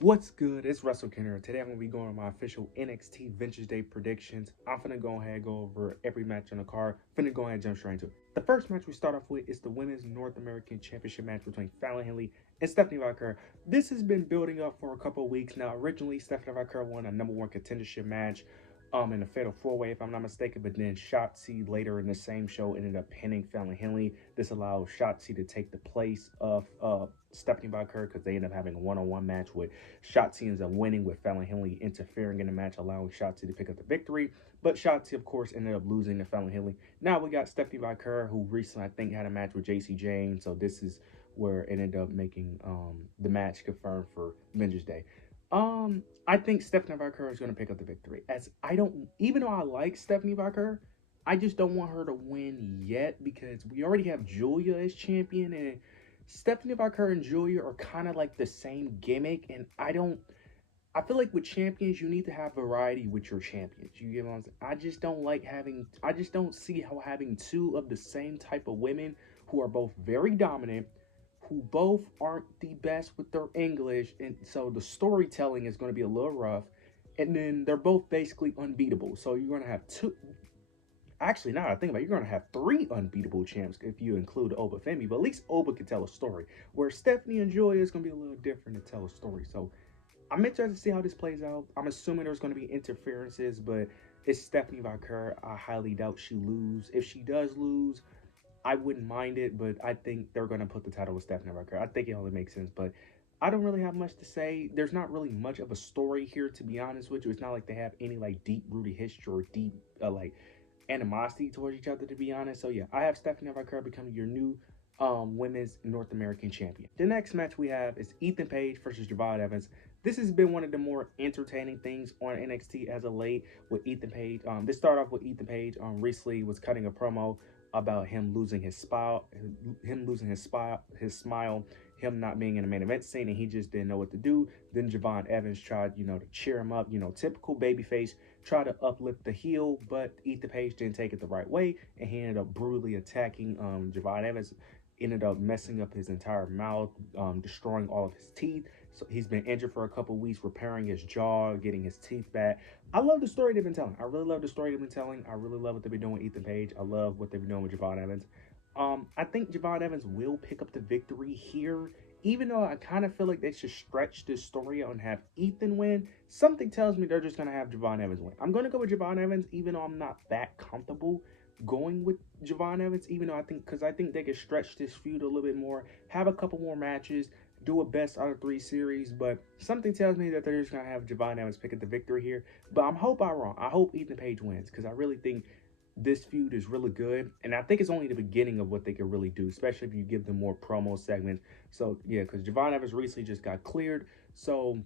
What's good? It's Russell Kenner. Today I'm going to be going on my official NXT Ventures Day predictions. I'm finna go ahead and go over every match on the card. Finna go ahead and jump straight into it. The first match we start off with is the Women's North American Championship match between Fallon Henley and Stephanie Valkyrie. This has been building up for a couple of weeks now. Originally, Stephanie Valkyrie won a number one contendership match in a fatal four-way, if I'm not mistaken, but then Shotzi later in the same show ended up pinning Fallon Henley. This allowed Shotzi to take the place of Stephanie Valkyrie because they end up having a one-on-one match with Shotzi ends up winning with Fallon Henley interfering in the match, allowing Shotzi to pick up the victory. But Shotzi, of course, ended up losing to Fallon Henley. Now we got Stephanie Valkyrie, who recently, I think, had a match with JC James. So this is where it ended up making the match confirmed for Avengers Day. I think Stephanie Valkyrie is going to pick up the victory. As I don't, even though I like Stephanie Valkyrie, I just don't want her to win yet because we already have Julia as champion, and Stephanie Valkyrie and Julia are kind of like the same gimmick, and I don't. I feel like with champions, you need to have variety with your champions. You get what I'm saying? I just don't like having. I just don't see how having two of the same type of women who are both very dominant, who both aren't the best with their English, and so the storytelling is going to be a little rough. And then they're both basically unbeatable. So you're going to have two. Actually, now I think about it, you're going to have three unbeatable champs if you include Oba Femi. But at least Oba can tell a story. Where Stephanie and Julia is going to be a little different to tell a story. So I'm interested to see how this plays out. I'm assuming there's going to be interferences, but it's Stephanie Valkyrie. I highly doubt she lose. If she does lose, I wouldn't mind it, but I think they're going to put the title with Stephanie Valkyrie. I think it only makes sense, but I don't really have much to say. There's not really much of a story here, to be honest with you. It's not like they have any like deep rooted history or deep like animosity towards each other, to be honest. So yeah, I have Stephanie Valkyrie becoming your new women's North American champion. The next match we have is Ethan Page versus Javon Evans. This has been one of the more entertaining things on NXT as of late with Ethan Page. This started off with Ethan Page. Recently was cutting a promo about him losing his smile, him not being in the main event scene, and he just didn't know what to do. Then Javon Evans tried, to cheer him up, typical babyface, try to uplift the heel, but Ethan Page didn't take it the right way, and he ended up brutally attacking Javon Evans. Ended up messing up his entire mouth, destroying all of his teeth. So he's been injured for a couple weeks, repairing his jaw, getting his teeth back. I love the story they've been telling. I really love the story they've been telling. I really love what they've been doing with Ethan Page. I love what they've been doing with Javon Evans. I think Javon Evans will pick up the victory here, even though I kind of feel like they should stretch this story out and have Ethan win. Something tells me they're just going to have Javon Evans win. I'm going to go with Javon Evans, even though I'm not that comfortable going with Javon Evans, even though I think they could stretch this feud a little bit more, have a couple more matches, do a best out of three series, but something tells me that they're just gonna have Javon Evans pick up the victory here. But I'm wrong. I hope Ethan Page wins because I really think this feud is really good, and I think it's only the beginning of what they can really do, especially if you give them more promo segments. So yeah, because Javon Evans recently just got cleared, so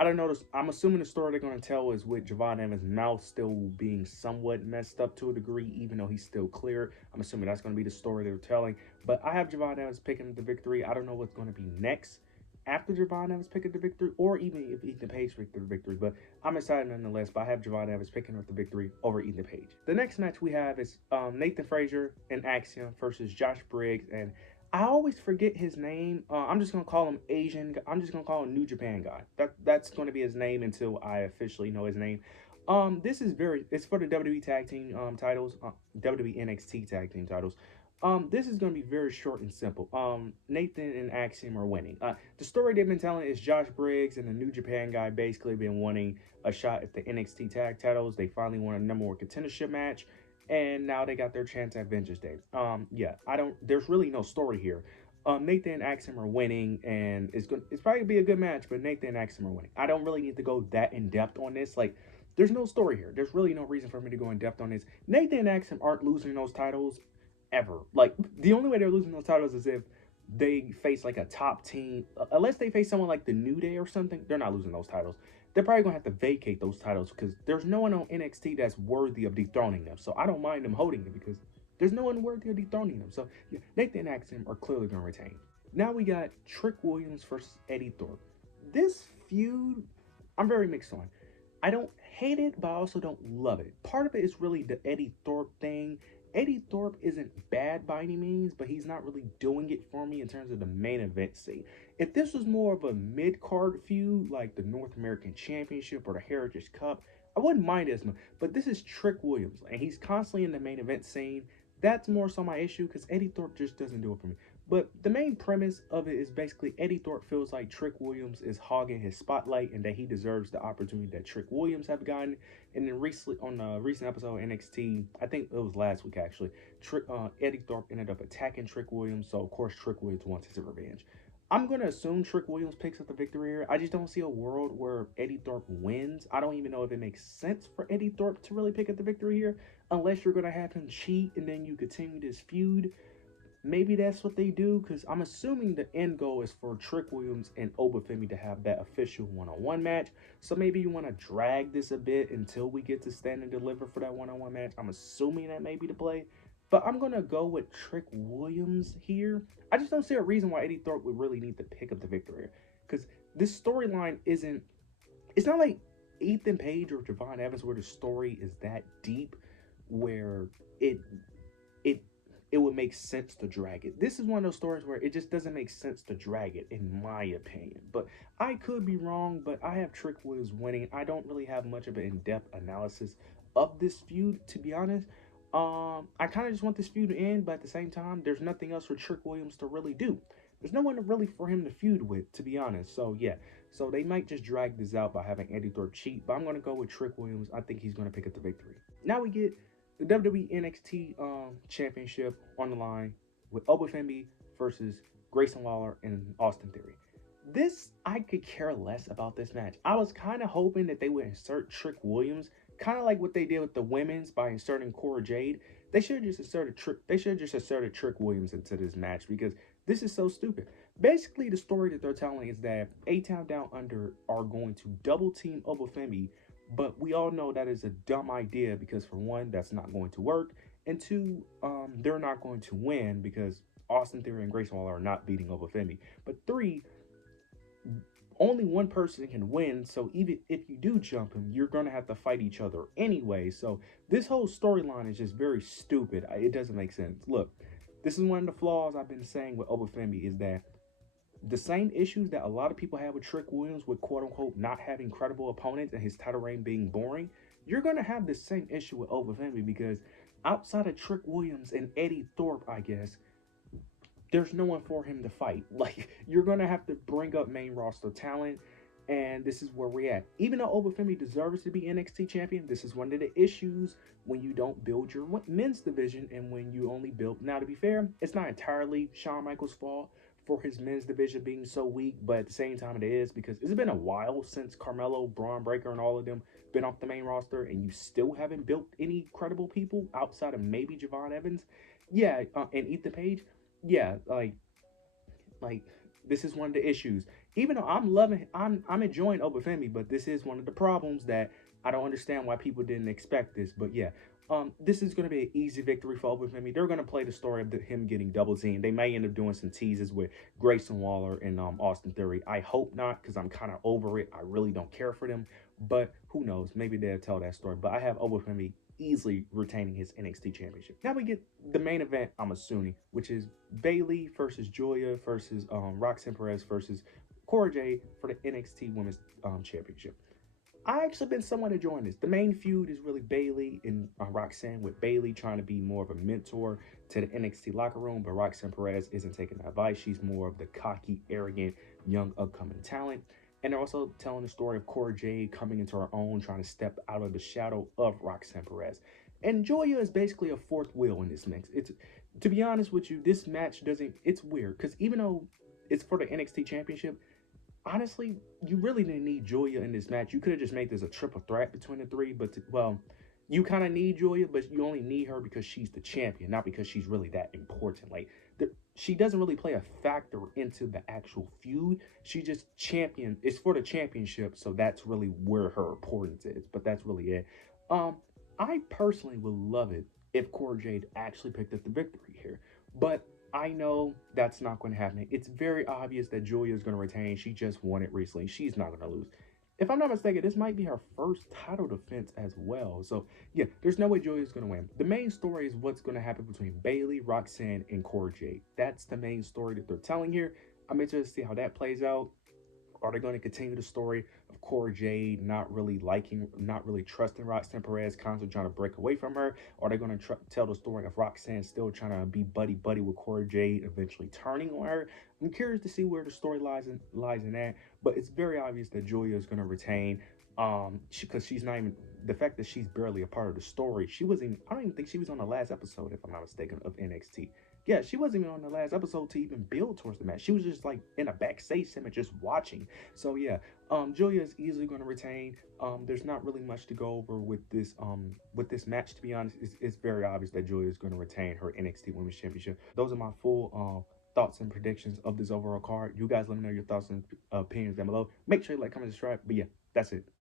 I don't know. I'm assuming the story they're going to tell is with Javon Evans' mouth still being somewhat messed up to a degree, even though he's still clear. I'm assuming that's going to be the story they're telling. But I have Javon Evans picking the victory. I don't know what's going to be next after Javon Evans picking the victory, or even if Ethan Page picked the victory. But I'm excited nonetheless. But I have Javon Evans picking up the victory over Ethan Page. The next match we have is Nathan Frazier and Axiom versus Josh Briggs and I always forget his name. I'm just gonna call him Asian. I'm just gonna call him New Japan guy. That's gonna be his name until I officially know his name. This is it's for the WWE tag team titles, WWE NXT tag team titles. This is gonna be very short and simple. Nathan and Axiom are winning. The story they've been telling is Josh Briggs and the New Japan guy basically been wanting a shot at the NXT tag titles. They finally won a number one contendership match and now they got their chance at Vengeance Day. Yeah, I don't. There's really no story here. Nathan and Axiom are winning, and it's probably gonna be a good match. But Nathan and Axiom are winning. I don't really need to go that in depth on this. Like, there's no story here. There's really no reason for me to go in depth on this. Nathan and Axiom aren't losing those titles ever. Like, the only way they're losing those titles is if they face like a top team, unless they face someone like the New Day or something. They're not losing those titles. They're probably gonna have to vacate those titles because there's no one on NXT that's worthy of dethroning them. So I don't mind them holding them because there's no one worthy of dethroning them. So yeah, Nathan and Axiom are clearly gonna retain. Now we got Trick Williams versus Eddie Thorpe. This feud, I'm very mixed on. I don't hate it, but I also don't love it. Part of it is really the Eddie Thorpe thing, Eddie Thorpe isn't bad by any means, but he's not really doing it for me in terms of the main event scene. If this was more of a mid-card feud, like the North American Championship or the Heritage Cup, I wouldn't mind as much. But this is Trick Williams, and he's constantly in the main event scene. That's more so my issue because Eddie Thorpe just doesn't do it for me. But the main premise of it is basically Eddie Thorpe feels like Trick Williams is hogging his spotlight and that he deserves the opportunity that Trick Williams have gotten. And then recently, on a recent episode of NXT, I think it was last week actually, Eddie Thorpe ended up attacking Trick Williams. So of course Trick Williams wants his revenge. I'm going to assume Trick Williams picks up the victory here. I just don't see a world where Eddie Thorpe wins. I don't even know if it makes sense for Eddie Thorpe to really pick up the victory here, unless you're going to have him cheat and then you continue this feud. Maybe that's what they do, because I'm assuming the end goal is for Trick Williams and Obafemi to have that official one-on-one match. So maybe you want to drag this a bit until we get to Stand and Deliver for that one-on-one match. I'm assuming that may be the play. But I'm going to go with Trick Williams here. I just don't see a reason why Eddie Thorpe would really need to pick up the victory. Because this storyline isn't... It's not like Ethan Page or Javon Evans where the story is that deep where it would make sense to drag it. This is one of those stories where it just doesn't make sense to drag it, in my opinion. But I could be wrong, but I have Trick Williams winning. I don't really have much of an in-depth analysis of this feud, to be honest. I kind of just want this feud to end, but at the same time, there's nothing else for Trick Williams to really do. There's no one really for him to feud with, to be honest. So, yeah. So, they might just drag this out by having Eddie Thorpe cheat, but I'm going to go with Trick Williams. I think he's going to pick up the victory. Now we get the WWE NXT Championship on the line with Obafemi versus Grayson Waller and Austin Theory. This, I could care less about this match. I was kind of hoping that they would insert Trick Williams, kind of like what they did with the women's by inserting Cora Jade. They should have just inserted Trick Williams into this match because this is so stupid. Basically, the story that they're telling is that A-Town Down Under are going to double team Obafemi, but we all know that is a dumb idea because, for one, that's not going to work, and two, they're not going to win because Austin Theory and Grayson Waller are not beating Obafemi. But three, only one person can win, so even if you do jump him, you're going to have to fight each other anyway. So this whole storyline is just very stupid. It doesn't make sense. Look, this is one of the flaws I've been saying with Obafemi is that the same issues that a lot of people have with Trick Williams with quote-unquote not having credible opponents and his title reign being boring, you're going to have the same issue with Obafemi because outside of Trick Williams and Eddie Thorpe, I guess, there's no one for him to fight. Like, you're going to have to bring up main roster talent, and this is where we're at. Even though Obafemi deserves to be NXT champion, this is one of the issues when you don't build your men's division and when you only build... Now, to be fair, it's not entirely Shawn Michaels' fault for his men's division being so weak, but at the same time it is because it's been a while since Carmelo, Braun Breaker, and all of them been off the main roster, and you still haven't built any credible people outside of maybe Javon Evans. Yeah, and Ethan Page. Yeah, like this is one of the issues. Even though I'm enjoying Obafemi, but this is one of the problems that I don't understand why people didn't expect this. But yeah, this is going to be an easy victory for Obafemi. They're going to play the story of him getting double teamed. They may end up doing some teases with Grayson Waller and Austin Theory. I hope not, because I'm kind of over it. I really don't care for them. But who knows? Maybe they'll tell that story. But I have Obafemi easily retaining his NXT championship. Now we get the main event, I'm assuming, which is Bayley versus Julia versus Roxanne Perez versus Cora Jade for the NXT Women's Championship. I actually been somewhat enjoying this. The main feud is really Bayley and Roxanne, with Bayley trying to be more of a mentor to the NXT locker room, but Roxanne Perez isn't taking that advice. She's more of the cocky, arrogant, young, upcoming talent. And they're also telling the story of Cora Jade coming into her own, trying to step out of the shadow of Roxanne Perez. And Julia is basically a fourth wheel in this mix. It's, to be honest with you, this match doesn't... It's weird, because even though it's for the NXT Championship, honestly, you really didn't need Julia in this match. You could have just made this a triple threat between the three, but, well, you kind of need Julia, but you only need her because she's the champion, not because she's really that important. Like, she doesn't really play a factor into the actual feud. She just it's for the championship, so that's really where her importance is, but that's really it. I personally would love it if Cora Jade actually picked up the victory here, but I know that's not going to happen. It's very obvious that Julia is going to retain. She just won it recently. She's not going to lose. if I'm not mistaken, this might be her first title defense as well. So yeah, there's no way Julia's gonna win. The main story is what's gonna happen between Bayley, Roxanne, and Cora Jade. That's the main story that they're telling here. I'm interested to see how that plays out. Are they going to continue the story of Cora Jade not really trusting Roxanne Perez, constantly trying to break away from her? Are they going to tell the story of Roxanne still trying to be buddy buddy with Cora Jade, eventually turning on her? I'm curious to see where the story lies in that. But it's very obvious that Julia is going to retain. Because she's not even the fact that she's barely a part of the story. She wasn't. I don't even think she was on the last episode, if I'm not mistaken, of NXT. Yeah, she wasn't even on the last episode to even build towards the match. She was just like in a backstage segment, just watching. So yeah, Julia is easily going to retain. There's not really much to go over with this match. To be honest, it's very obvious that Julia is going to retain her NXT Women's Championship. Those are my full thoughts and predictions of this overall card. You guys let me know your thoughts and opinions down below. Make sure you like, comment, subscribe. But yeah, that's it.